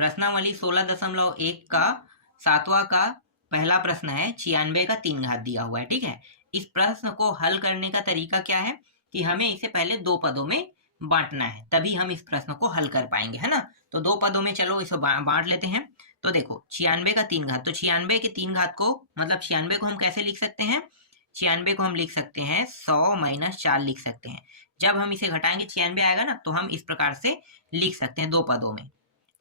प्रश्नावली 16.1 का 7वां का पहला प्रश्न है, 96 का 3 घात दिया हुआ है। ठीक है, इस प्रश्न को हल करने का तरीका क्या है कि हमें इसे पहले दो पदों में बांटना है, तभी हम इस प्रश्न को हल कर पाएंगे, है ना। तो दो पदों में चलो इसे बांट लेते हैं। तो देखो 96 का 3 घात, तो 96 के 3 घात को मतलब 96 को हम कैसे लिख सकते हैं, 96 को हम लिख सकते हैं 100 माइनस 4 लिख सकते हैं। जब हम इसे घटाएंगे 96 आएगा ना, तो हम इस प्रकार से लिख सकते हैं दो पदों में।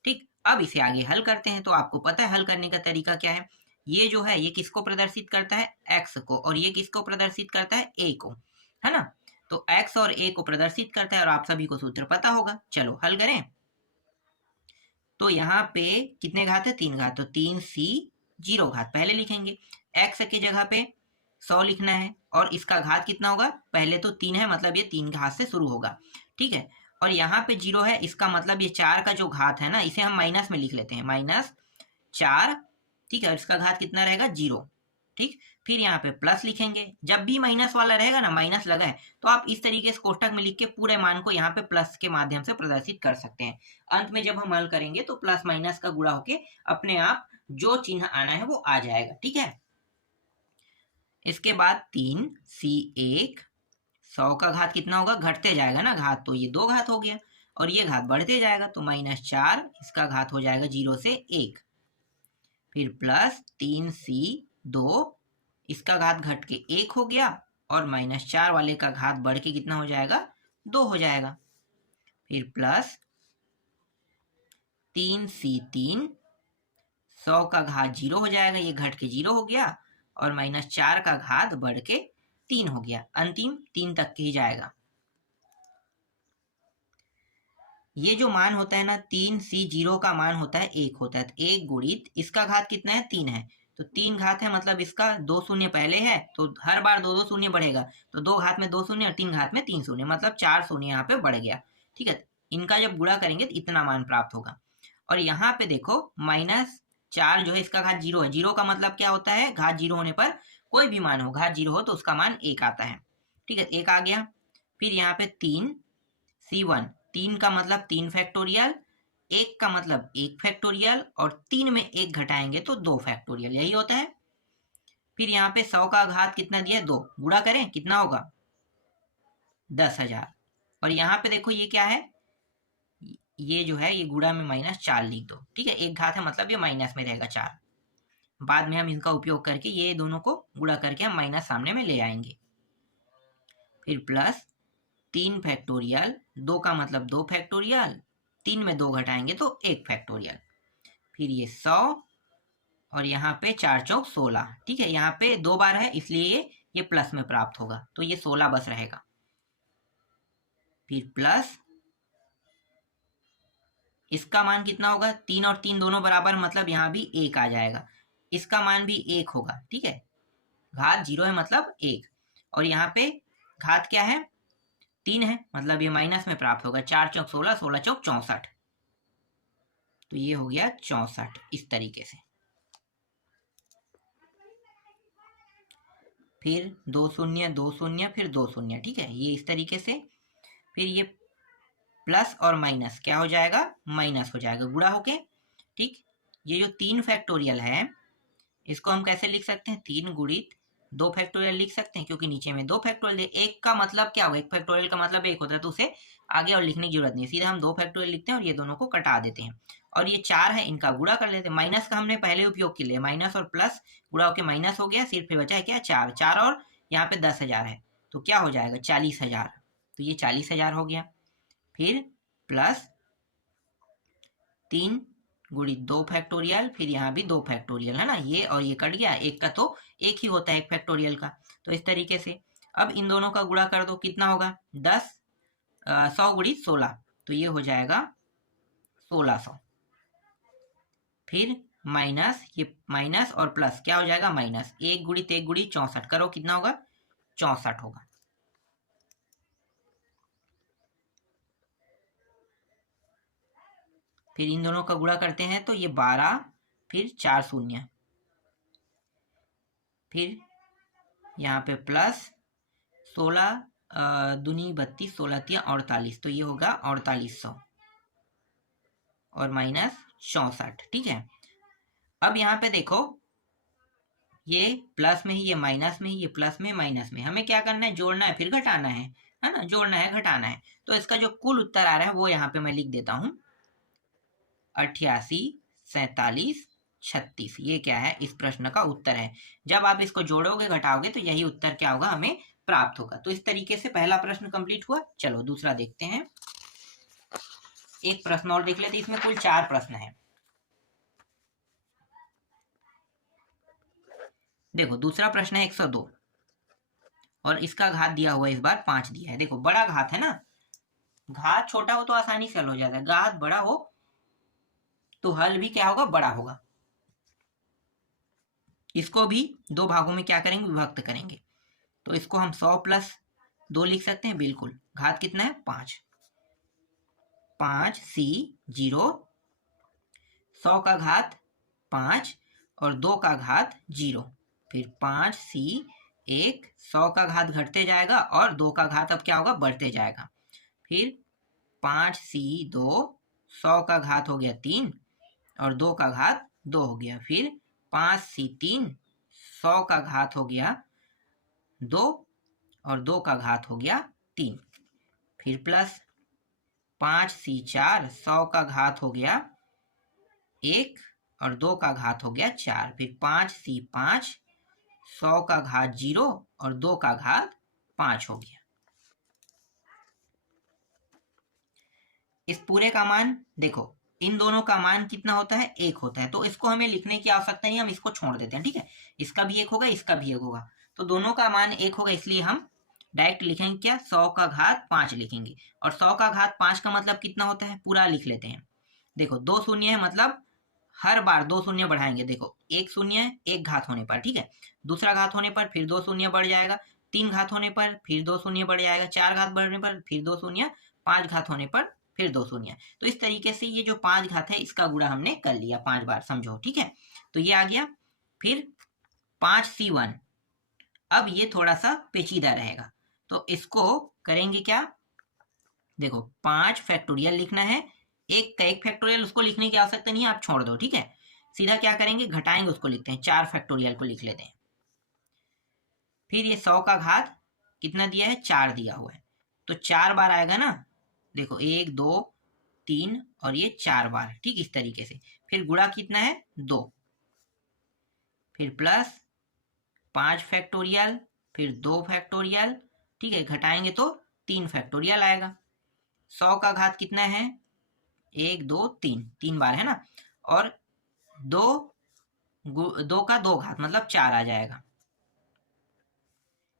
ठीक, अब इसे आगे हल करते हैं। तो आपको पता है हल करने का तरीका क्या है। ये जो है ये किसको प्रदर्शित करता है, x को, और ये किसको प्रदर्शित करता है, a को, है ना। तो x और a को प्रदर्शित करता है और आप सभी को सूत्र पता होगा। चलो हल करें। तो यहाँ पे कितने घात है, 3 घात, तो 3c 0 घात पहले लिखेंगे। x की जगह पे 100 लिखना है और इसका घात कितना होगा, पहले तो 3 है मतलब ये 3 घात से शुरू होगा। ठीक है, और यहाँ पे 0 है, इसका मतलब ये 4 का जो घात है ना, इसे हम माइनस में लिख लेते हैं, -4। ठीक है, और इसका घात कितना रहेगा, 0। ठीक, फिर यहाँ पे प्लस लिखेंगे। जब भी माइनस वाला रहेगा ना, माइनस लगा है, तो आप इस तरीके से कोष्टक में लिख के पूरे मान को यहाँ पे प्लस के माध्यम से प्रदर्शित कर सकते हैं। अंत में जब हम हल करेंगे तो प्लस माइनस का गुणा होके अपने आप जो चिन्ह आना है वो आ जाएगा। ठीक है, इसके बाद 3c1 100 का घात कितना होगा, घटते जाएगा ना घात, तो ये 2 घात हो गया, और ये घात बढ़ते जाएगा तो -4, इसका घात हो जाएगा 0 से 1। फिर प्लस 3c2, इसका घात घट के 1 हो गया, और -4 वाले का घात बढ़ के कितना हो जाएगा, 2 हो जाएगा। फिर प्लस 3c3, 100 का घात 0 हो जाएगा, ये घट के 0 हो गया, और -4 का घात बढ़ के 3 हो गया, अंतिम 3 तक के ही जाएगा। ये जो मान होता है ना, 3c0 का मान होता है 1 होता है, तो 1 गुणित इसका घात कितना है, 3 है, तो 3 घात है मतलब इसका 2 शून्य पहले है, तो हर बार 2 2 शून्य बढ़ेगा, तो 2 घात में 2 शून्य और 3 घात में 3 शून्य, मतलब 4 शून्य यहाँ पे बढ़ गया। ठीक है, इनका जब गुणा करेंगे तो इतना मान प्राप्त होगा। और यहाँ पे देखो -4 जो है इसका घात 0 है, 0 का मतलब क्या होता है, घात 0 होने पर कोई भी मान हो, घात 0 हो तो उसका मान 1 आता है। ठीक है, 1 आ गया। फिर यहाँ पे 3c1, 3 का मतलब 3 फैक्टोरियल, 1 का मतलब 1 फैक्टोरियल, और 3 में 1 घटाएंगे तो 2 फैक्टोरियल, यही होता है। फिर यहाँ पे 100 का घात कितना दिया है, 2, गुणा करें कितना होगा, 10,000। और यहाँ पे देखो ये क्या है, ये जो है ये गुणा में -4 लिख दो। ठीक है, एक घात है मतलब ये माइनस में रहेगा 4, बाद में हम इनका उपयोग करके ये दोनों को गुणा करके हम माइनस सामने में ले आएंगे। फिर प्लस 3 फैक्टोरियल, 2 का मतलब 2 फैक्टोरियल, 3 में 2 घटाएंगे तो 1 फैक्टोरियल। फिर ये 100, और यहाँ पे 4 चौक 16। ठीक है, यहाँ पे 2 बार है इसलिए ये प्लस में प्राप्त होगा, तो ये 16 बस रहेगा। फिर प्लस इसका मान कितना होगा, 3 और 3 दोनों बराबर, मतलब यहाँ भी 1 आ जाएगा, इसका मान भी 1 होगा। ठीक है, घात 0 है मतलब 1, और यहाँ पे घात क्या है, 3 है, मतलब ये माइनस में प्राप्त होगा, 4 चौक 16, 16 चौक 64, तो ये हो गया 64 इस तरीके से। फिर 2 शून्य 2 शून्य फिर 2 शून्य। ठीक है, ये इस तरीके से। फिर ये प्लस और माइनस क्या हो जाएगा, माइनस हो जाएगा गुणा होके। ठीक, ये जो 3 फैक्टोरियल है इसको हम कैसे लिख सकते हैं, 3 गुणित 2 फैक्टोरियल लिख सकते हैं, क्योंकि नीचे में 2 फैक्टोरियल, 1 का मतलब क्या होगा, 1 फैक्टोरियल का मतलब 1 होता है, तो उसे आगे और लिखने की जरूरत नहीं, सीधा हम 2 फैक्टोरियल लिखते हैं और ये दोनों को कटा देते हैं। और ये 4 है, इनका गुणा कर लेते हैं। माइनस का हमने पहले उपयोग के लिए, माइनस और प्लस गुणा होकर माइनस हो गया, सिर्फ बचा है क्या, 4, 4 और यहाँ पे 10,000 है, तो क्या हो जाएगा, 40,000, तो ये 40,000 हो गया। फिर प्लस 3 गुणित 2 फैक्टोरियल, फिर यहाँ भी 2 फैक्टोरियल, है ना, ये और ये कट गया, एक का तो एक ही होता है, 1 फैक्टोरियल का, तो इस तरीके से। अब इन दोनों का गुणा कर दो, कितना होगा, 100 गुणित 16, तो ये हो जाएगा 1600। फिर माइनस, ये माइनस और प्लस क्या हो जाएगा, माइनस, 1 गुणित 1 गुणित 64 करो, कितना होगा, 64 होगा। फिर इन दोनों का गुणा करते हैं तो ये 12, फिर 4 शून्य, फिर यहाँ पे प्लस 16 दूनी 32, 16 तिया 48, तो ये होगा 4800, और -64, ठीक है। अब यहाँ पे देखो, ये प्लस में ही, ये माइनस में ही, ये प्लस में माइनस में, हमें क्या करना है, जोड़ना है फिर घटाना है ना, जोड़ना है घटाना है। तो इसका जो कुल उत्तर आ रहा है वो यहाँ पे मैं लिख देता हूँ 88, 47, 36। ये क्या है, इस प्रश्न का उत्तर है। जब आप इसको जोड़ोगे घटाओगे तो यही उत्तर क्या होगा, हमें प्राप्त होगा। तो इस तरीके से पहला प्रश्न कंप्लीट हुआ। चलो दूसरा देखते हैं, एक प्रश्न और देख लेते हैं। इसमें कुल 4 प्रश्न है। देखो दूसरा प्रश्न है 102 और इसका घात दिया हुआ इस बार 5 दिया है। देखो बड़ा घात है ना, घात छोटा हो तो आसानी से हल हो जाता है, घात बड़ा हो तो हल भी क्या होगा, बड़ा होगा। इसको भी 2 भागों में क्या करेंगे, विभक्त करेंगे। तो इसको हम 100 + 2 लिख सकते हैं, बिल्कुल। घात कितना है, 5। 5c 0, 100 का घात 5 और 2 का घात 0, फिर 5c 1, 100 का घात घटते जाएगा और 2 का घात अब क्या होगा, बढ़ते जाएगा। फिर 5c 2, 100 का घात हो गया 3 और 2 का घात 2 हो गया। फिर 5c 3, 100 का घात हो गया 2 और 2 का घात हो गया 3। फिर प्लस 5c 4, 100 का घात हो गया 1 और 2 का घात हो गया 4। फिर 5c 5, 100 का घात 0 और 2 का घात 5 हो गया। इस पूरे का मान देखो, इन दोनों का मान कितना होता है, 1 होता है। तो इसको हमें लिखने की आवश्यकता नहीं, हम इसको छोड़ देते हैं, ठीक है। इसका भी 1 होगा, इसका भी 1 होगा, तो दोनों का मान 1 होगा, इसलिए हम डायरेक्ट लिखेंगे क्या, 100 का घात 5 लिखेंगे। और 100 का घात 5 का मतलब कितना होता है, पूरा लिख लेते हैं। देखो 2 शून्य है, मतलब हर बार 2 शून्य बढ़ाएंगे। देखो 1 शून्य 1 घात होने पर, ठीक है, दूसरा घात होने पर फिर 2 शून्य बढ़ जाएगा, 3 घात होने पर फिर 2 शून्य बढ़ जाएगा, 4 घात बढ़ने पर फिर 2 शून्य, 5 घात होने पर फिर 2 शून्य। तो इस तरीके से ये जो 5 घात है इसका गुणा हमने कर लिया 5 बार, समझो, ठीक है। तो ये आ गया। फिर 5c1, अब ये थोड़ा सा पेचीदा रहेगा, तो इसको करेंगे क्या, देखो 5 फैक्टोरियल लिखना है, एक का 1 फैक्टोरियल, उसको लिखने की आवश्यकता नहीं है, आप छोड़ दो, ठीक है। सीधा क्या करेंगे, घटाएंगे, उसको लिखते हैं, 4 फैक्टोरियल को लिख लेते हैं। फिर ये 100 का घात कितना दिया है, 4 दिया हुआ है, तो 4 बार आएगा ना। देखो 1 2 3 और ये 4 बार, ठीक, इस तरीके से। फिर गुणा कितना है, 2, फिर प्लस 5 फैक्टोरियल, फिर 2 फैक्टोरियल, ठीक है, घटाएंगे तो 3 फैक्टोरियल आएगा। 100 का घात कितना है, 1 2 3, 3 बार है ना, और 2 का 2 घात मतलब 4 आ जाएगा।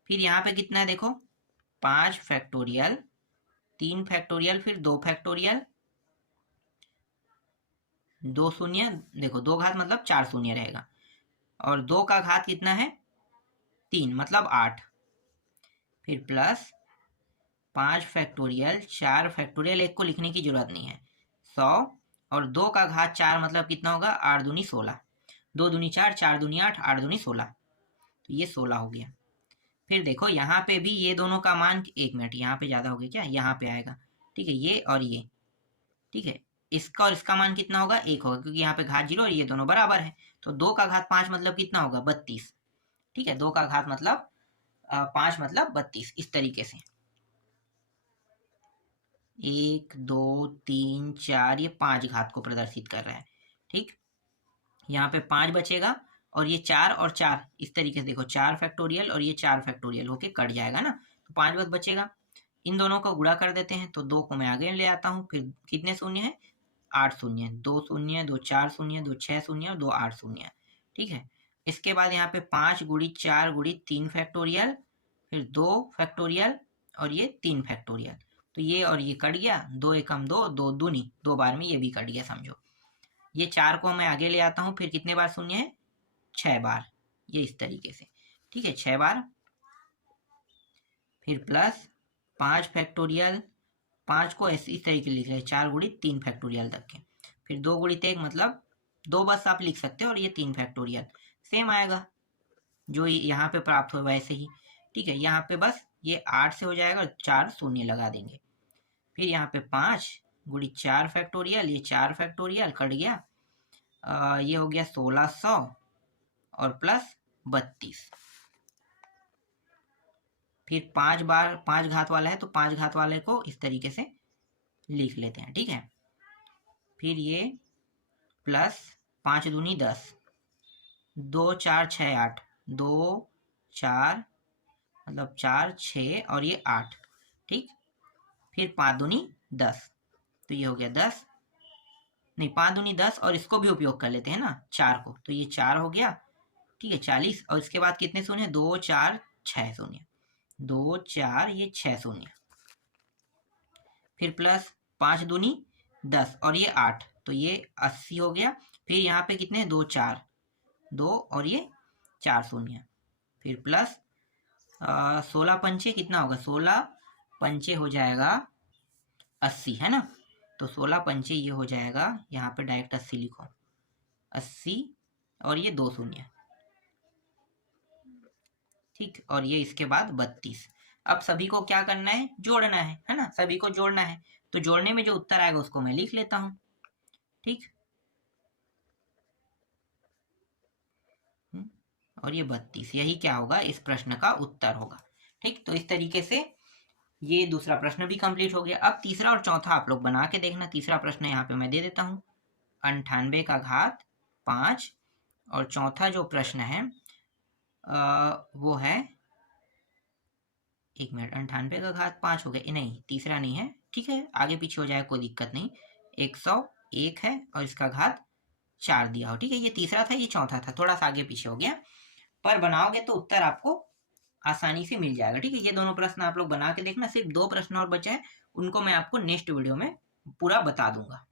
फिर यहाँ पे कितना है, देखो 5 फैक्टोरियल, 3 फैक्टोरियल, फिर 2 फैक्टोरियल, 2 शून्य, देखो 2 घात मतलब 4 शून्य रहेगा, और 2 का घात कितना है, 3 मतलब 8। फिर प्लस 5 फैक्टोरियल, 4 फैक्टोरियल, एक को लिखने की जरूरत नहीं है, 100 और 2 का घात 4 मतलब कितना होगा, 8 दूनी 16, 2 दूनी 4, 4 दूनी 8, 8 दूनी 16, तो ये 16 हो गया। फिर देखो यहाँ पे भी ये दोनों का मान, 1 मिनट, यहाँ पे ज़्यादा हो गया क्या, यहाँ पे आएगा, ठीक है, ये और ये, ठीक है, इसका और इसका मान कितना होगा, 1 होगा, क्योंकि यहाँ पे घात 0 और ये दोनों बराबर है। तो 2 का घात 5 मतलब कितना होगा, 32, ठीक है, 2 का घात मतलब 5 मतलब 32, इस तरीके से। 1 2 3 4, ये 5 घात को प्रदर्शित कर रहा है, ठीक। यहाँ पे 5 बचेगा और ये 4 और 4 इस तरीके से, देखो 4 फैक्टोरियल और ये 4 फैक्टोरियल होके कट जाएगा ना, तो 5 बस बचेगा। इन दोनों को गुणा कर देते हैं, तो 2 को मैं आगे ले आता हूँ। फिर कितने शून्य है, 8 शून्य, 2 शून्य, 2 4 शून्य, 2 6 शून्य और 2 8 शून्य, ठीक है। इसके बाद यहाँ पे 5 गुणित 4 गुणित 3 फैक्टोरियल, फिर 2 फैक्टोरियल और ये 3 फैक्टोरियल, तो ये और ये कट गया, 2 एकम 2, 2 दूनी, 2 बार में ये भी कट गया, समझो। ये 4 को मैं आगे ले आता हूँ, फिर कितने बार शून्य है, 6 बार, ये इस तरीके से, ठीक है, 6 बार। फिर प्लस 5 फैक्टोरियल, 5 को ऐसे इस तरीके लिख रहे हैं, 4 गुणित 3 फैक्टोरियल तक के, फिर 2 गुणित 1 मतलब 2 बस आप लिख सकते हो, और ये 3 फैक्टोरियल सेम आएगा जो यहाँ पे प्राप्त हो वैसे ही, ठीक है। यहाँ पे बस ये 8 से हो जाएगा और 4 शून्य लगा देंगे। फिर यहाँ पे 5 गुड़ी 4 फैक्टोरियल, ये 4 फैक्टोरियल कट गया, ये हो गया 1600 और प्लस 32। फिर 5 बार 5 घात वाला है तो 5 घात वाले को इस तरीके से लिख लेते हैं, ठीक है। फिर ये प्लस 5 दूनी 10, 2 4 6 8, 2 4 मतलब 4 6 और ये 8, ठीक। फिर 5 दूनी 10, तो ये हो गया 10, नहीं 5 दूनी 10 और इसको भी उपयोग कर लेते हैं ना 4 को, तो ये 4 हो गया, ठीक है 40। और इसके बाद कितने शून्य, 2 4 6 शून्य, 2 4 ये 6 शून्य। फिर प्लस 5 दूनी 10 और ये 8, तो ये 80 हो गया। फिर यहाँ पे कितने 2 4, 2 और ये 4 शून्य। फिर प्लस 16 पंचे कितना होगा, 16 पंचे हो जाएगा 80, है ना। तो 16 पंचे ये हो जाएगा, यहाँ पे डायरेक्ट 80 लिखो, 80 और ये 2 शून्य, ठीक। और ये इसके बाद 32। अब सभी को क्या करना है, जोड़ना है ना, सभी को जोड़ना है। तो जोड़ने में जो उत्तर आएगा उसको मैं लिख लेता हूँ, ठीक। और ये 32, यही क्या होगा, इस प्रश्न का उत्तर होगा, ठीक। तो इस तरीके से ये दूसरा प्रश्न भी कंप्लीट हो गया। अब तीसरा और चौथा आप लोग बना के देखना। तीसरा प्रश्न यहाँ पे मैं दे देता हूँ, 98 का घात 5, और चौथा जो प्रश्न है वो है, एक मिनट, 98 का घात 5 हो गया, नहीं तीसरा नहीं है, ठीक है आगे पीछे हो जाए कोई दिक्कत नहीं। 101 है और इसका घात 4 दिया हो, ठीक है। ये तीसरा था, ये चौथा था, थोड़ा सा आगे पीछे हो गया, पर बनाओगे तो उत्तर आपको आसानी से मिल जाएगा, ठीक है। ये दोनों प्रश्न आप लोग बना के देखना। सिर्फ 2 प्रश्न और बचे हैं, उनको मैं आपको नेक्स्ट वीडियो में पूरा बता दूंगा।